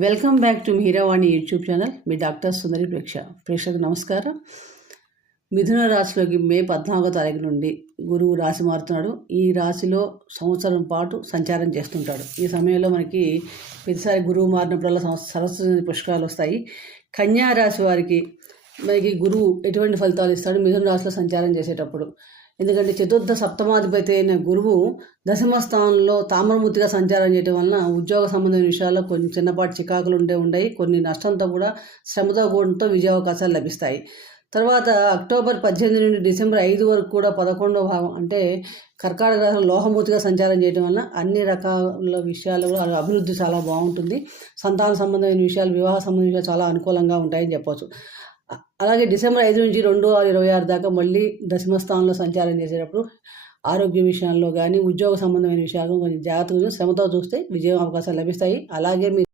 Welcome back to Meeravani YouTube channel me doctor Sundari ప్రేక్ష. ప్రేక్షకు నమస్కారం. మిథున రాశిలోకి మే పద్నాలుగో తారీఖు నుండి గురువు రాశి మారుతున్నాడు. ఈ రాశిలో సంవత్సరం పాటు సంచారం చేస్తుంటాడు. ఈ సమయంలో మనకి ప్రతిసారి గురువు మారినప్పుడల్లా సంవత్స సరస్వతి పుష్కరాలు వస్తాయి. కన్యా రాశి వారికి మనకి గురువు ఎటువంటి ఫలితాలు ఇస్తాడు? మిథున రాశిలో సంచారం చేసేటప్పుడు. ఎందుకంటే చతుర్థ సప్తమాధిపతి అయిన గురువు దశమ స్థానంలో తామ్రమూర్తిగా సంచారం చేయడం వలన ఉద్యోగ సంబంధమైన విషయాల్లో కొన్ని చిన్నపాటి చికాకులు ఉండే ఉన్నాయి కొన్ని నష్టంతో కూడా శ్రమతో కూడంతో విజయావకాశాలు లభిస్తాయి. తర్వాత అక్టోబర్ పద్దెనిమిది నుండి డిసెంబర్ ఐదు వరకు కూడా పదకొండవ భాగం అంటే కర్కాటక రాశిలో లోహమూర్తిగా సంచారం చేయడం వలన అన్ని రకాల విషయాలు కూడా అభివృద్ధి చాలా బాగుంటుంది. సంతాన సంబంధమైన విషయాలు వివాహ సంబంధమైన విషయాలు చాలా అనుకూలంగా ఉంటాయని చెప్పవచ్చు అలాగే డిసెంబర్ ఐదు నుంచి రెండు ఆరు ఇరవై ఆరు దాకా మళ్ళీ దశమస్థానంలో సంచారం చేసేటప్పుడు ఆరోగ్య విషయాల్లో కానీ ఉద్యోగ సంబంధమైన విషయాలు కొంచెం జాగ్రత్తగా శ్రమతో చూస్తే విజయం అవకాశాలు లభిస్తాయి. అలాగే మీరు